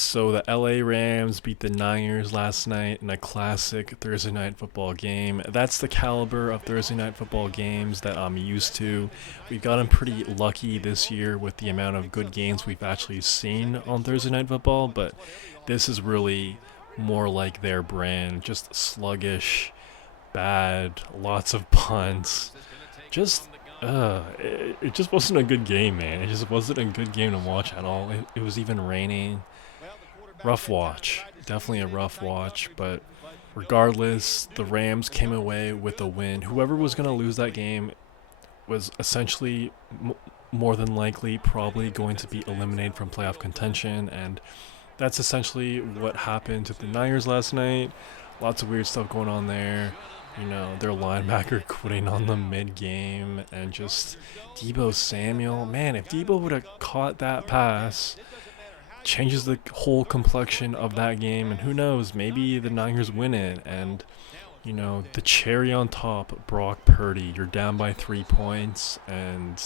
So the LA Rams beat the Niners last night in a classic Thursday night football game. That's the caliber of Thursday night football games that I'm used to. We've gotten pretty lucky this year with the amount of good games we've actually seen on Thursday night football, but this is really more like their brand. Just sluggish, bad, lots of punts. Just it just wasn't a good game, man. It just wasn't a good game to watch at all. It was even raining. Rough watch. Definitely a rough watch, but regardless, the Rams came away with a win. Whoever was going to lose that game was essentially more than likely probably going to be eliminated from playoff contention, and that's essentially what happened to the Niners last night. Lots of weird stuff going on there. You know, their linebacker quitting on the mid game, and just Debo Samuel. Man, if Debo would have caught that pass, changes the whole complexion of that game, and who knows, maybe the Niners win it. And the cherry on top, Brock Purdy, you're down by 3 points and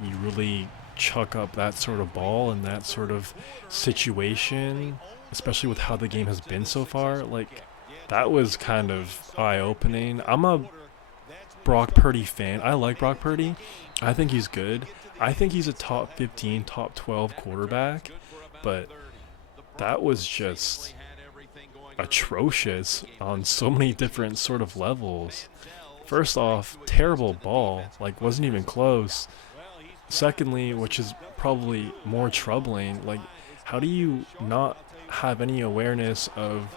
you really chuck up that sort of ball in that sort of situation, especially with how the game has been so far. Like, that was kind of eye-opening. I'm a Brock Purdy fan. I like Brock Purdy. I think he's good. I think he's a top 15, top 12 quarterback, but that was just atrocious on so many different sort of levels. First off, terrible ball, like wasn't even close. Secondly, which is probably more troubling, like how do you not have any awareness of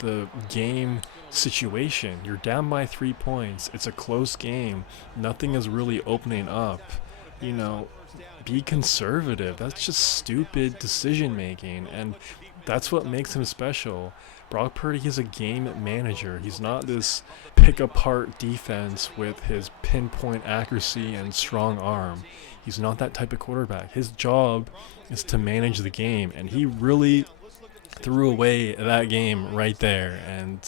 the game situation? You're down by 3 points. It's a close game. Nothing is really opening up. You know, be conservative. That's just stupid decision making, and that's what makes him special. Brock Purdy is a game manager. He's not this pick apart defense with his pinpoint accuracy and strong arm. He's not that type of quarterback. His job is to manage the game, and he really threw away that game right there. And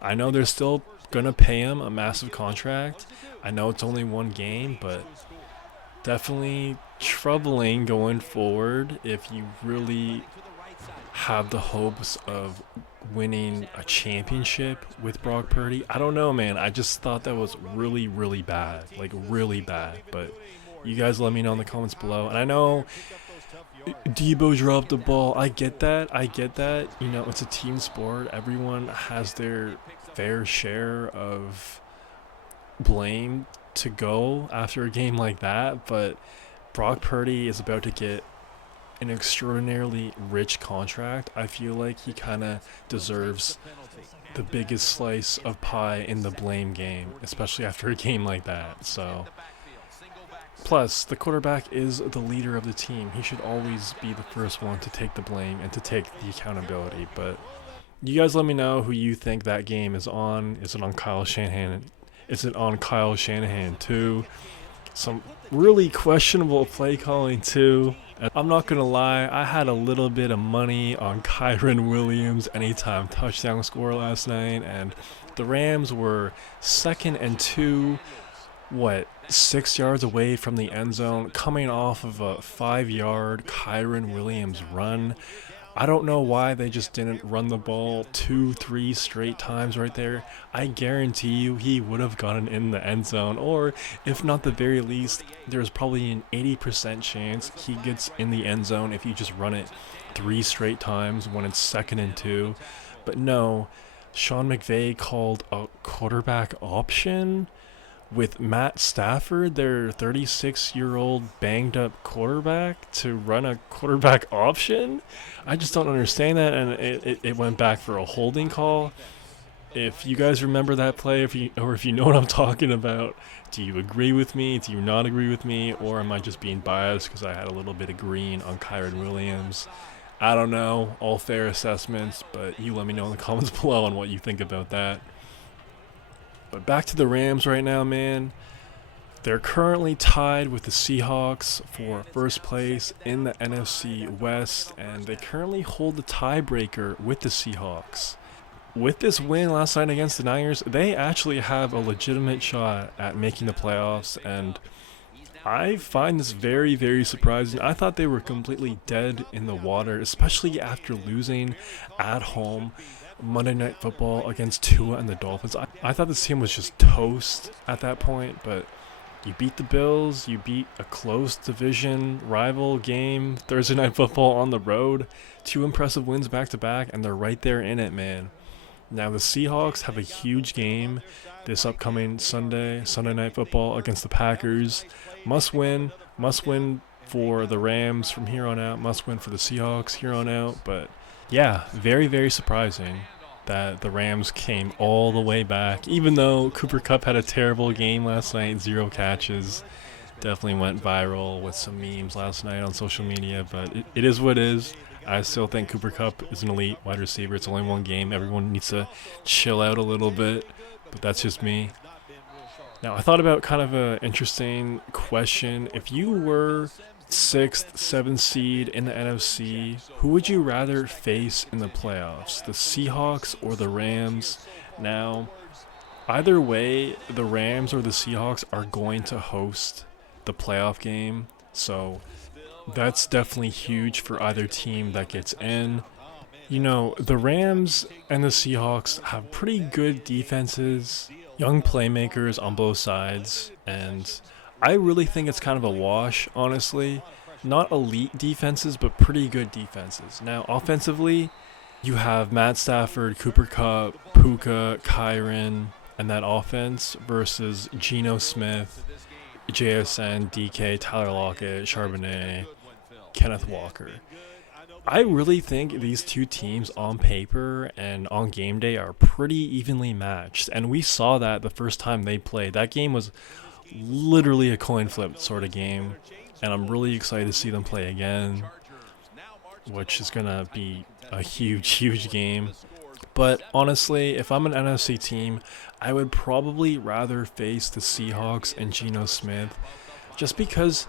I know they're still gonna pay him a massive contract. I know it's only one game, but definitely troubling going forward if you really have the hopes of winning a championship with Brock Purdy. I don't know, man. I just thought that was really, really bad. Like, really bad. But you guys let me know in the comments below. And I know Debo dropped the ball. I get that. I get that. You know, it's a team sport. Everyone has their fair share of blame to go after a game like that. But Brock Purdy is about to get an extraordinarily rich contract. I feel like he kind of deserves the biggest slice of pie in the blame game, especially after a game like that. So, plus, the quarterback is the leader of the team. He should always be the first one to take the blame and to take the accountability. But you guys let me know who you think that game is on. Is it on Kyle Shanahan? Is it on Kyle Shanahan too? Some really questionable play calling too. And I'm not gonna lie, I had a little bit of money on Kyren Williams anytime touchdown score last night, and the Rams were 2nd and 2, 6 yards away from the end zone, coming off of a 5-yard Kyren Williams run. I don't know why they just didn't run the ball 2, 3 straight times right there. I guarantee you he would have gotten in the end zone, or if not the very least, there's probably an 80% chance he gets in the end zone if you just run it 3 straight times when it's 2nd and 2. But no, Sean McVay called a quarterback option with Matt Stafford, their 36-year-old banged up quarterback, to run a quarterback option. I just don't understand that, and it went back for a holding call. If you guys remember that play, if you know what I'm talking about, do you agree with me? Do you not agree with me? Or am I just being biased because I had a little bit of green on Kyren Williams? I don't know. All fair assessments, but you let me know in the comments below on what you think about that. But back to the Rams right now, man. They're currently tied with the Seahawks for first place in the NFC West, and they currently hold the tiebreaker with the Seahawks. With this win last night against the Niners, they actually have a legitimate shot at making the playoffs, and I find this very, very surprising. I thought they were completely dead in the water, especially after losing at home Monday Night Football against Tua and the Dolphins. I thought this team was just toast at that point, but you beat the Bills, you beat a close division rival game, Thursday Night Football on the road, 2 impressive wins back to back, and they're right there in it, man. Now the Seahawks have a huge game this upcoming Sunday Night Football against the Packers. Must win for the Rams from here on out, must win for the Seahawks here on out. But yeah, very, very surprising that the Rams came all the way back, even though Cooper Kupp had a terrible game last night, 0 catches. Definitely went viral with some memes last night on social media, but it is what it is. I still think Cooper Kupp is an elite wide receiver. It's only one game. Everyone needs to chill out a little bit, but that's just me. Now, I thought about kind of an interesting question. If you were 6th, 7th seed in the NFC, who would you rather face in the playoffs, the Seahawks or the Rams? Now, either way, the Rams or the Seahawks are going to host the playoff game, so that's definitely huge for either team that gets in. You know, the Rams and the Seahawks have pretty good defenses, young playmakers on both sides, and I really think it's kind of a wash, honestly. Not elite defenses, but pretty good defenses. Now, offensively, you have Matt Stafford, Cooper Kupp, Puka, Kyron, and that offense versus Geno Smith, JSN, DK, Tyler Lockett, Charbonnet, Kenneth Walker. I really think these two teams on paper and on game day are pretty evenly matched. And we saw that the first time they played. That game was literally a coin flip sort of game. And I'm really excited to see them play again, which is going to be a huge, huge game. But honestly, if I'm an NFC team, I would probably rather face the Seahawks and Geno Smith just because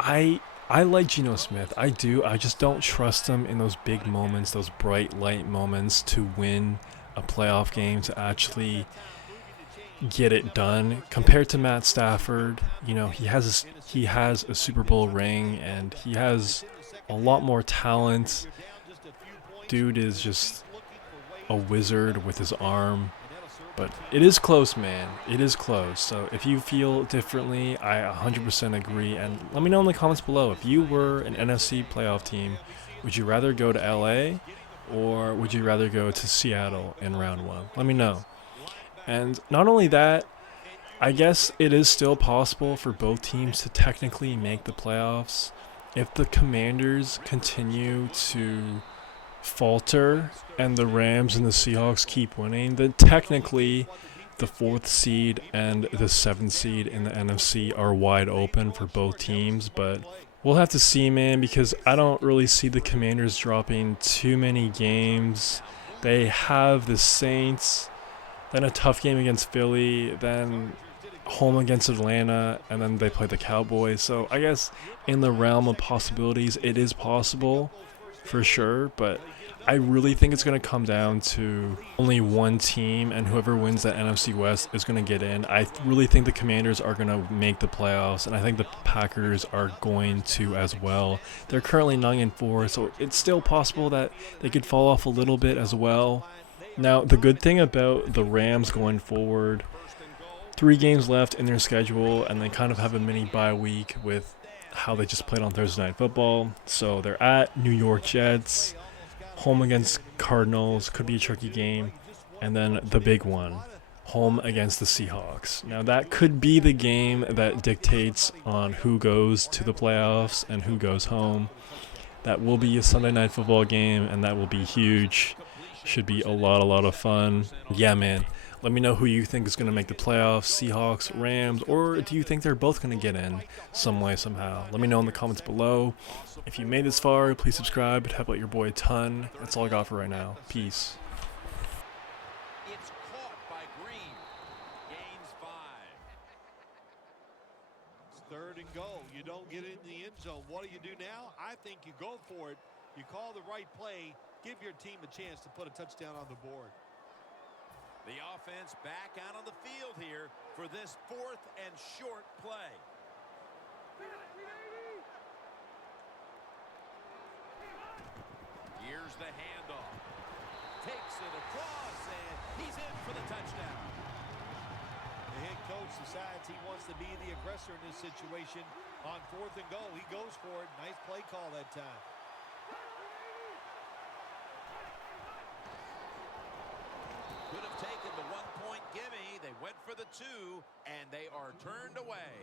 I like Geno Smith. I do. I just don't trust him in those big moments, those bright light moments to win a playoff game, to actually get it done. Compared to Matt Stafford, you know, he has a Super Bowl ring and he has a lot more talent. Dude is just a wizard with his arm. But it is close, man. It is close. So if you feel differently, I 100% agree. And let me know in the comments below. If you were an NFC playoff team, would you rather go to LA or would you rather go to Seattle in round one? Let me know. And not only that, I guess it is still possible for both teams to technically make the playoffs. If the Commanders continue to falter and the Rams and the Seahawks keep winning, then technically the 4th seed and the 7th seed in the NFC are wide open for both teams. But we'll have to see, man, because I don't really see the Commanders dropping too many games. They have the Saints, then a tough game against Philly, then home against Atlanta, and then they play the Cowboys. So I guess in the realm of possibilities, it is possible for sure, but I really think it's going to come down to only one team, and whoever wins that NFC West is going to get in. I really think the Commanders are going to make the playoffs, and I think the Packers are going to as well. They're currently 9-4, so it's still possible that they could fall off a little bit as well. Now, the good thing about the Rams going forward, 3 games left in their schedule, and they kind of have a mini bye week with how they just played on Thursday Night Football. So they're at New York Jets, home against Cardinals, could be a tricky game, and then the big one, home against the Seahawks. Now that could be the game that dictates on who goes to the playoffs and who goes home. That will be a Sunday Night Football game, and that will be huge. Should be a lot of fun. Yeah, man. Let me know who you think is going to make the playoffs, Seahawks, Rams, or do you think they're both going to get in some way, somehow? Let me know in the comments below. If you made this far, please subscribe. It'd help out your boy a ton. That's all I got for right now. Peace. It's caught by Green. Gains 5. It's 3rd and goal. You don't get in the end zone. What do you do now? I think you go for it. You call the right play. Give your team a chance to put a touchdown on the board. The offense back out on the field here for this 4th and short play. Here's the handoff. Takes it across, and he's in for the touchdown. The head coach decides he wants to be the aggressor in this situation. On 4th and goal, he goes for it. Nice play call that time. Could have taken the 1-point gimme. They went for the 2, and they are turned away.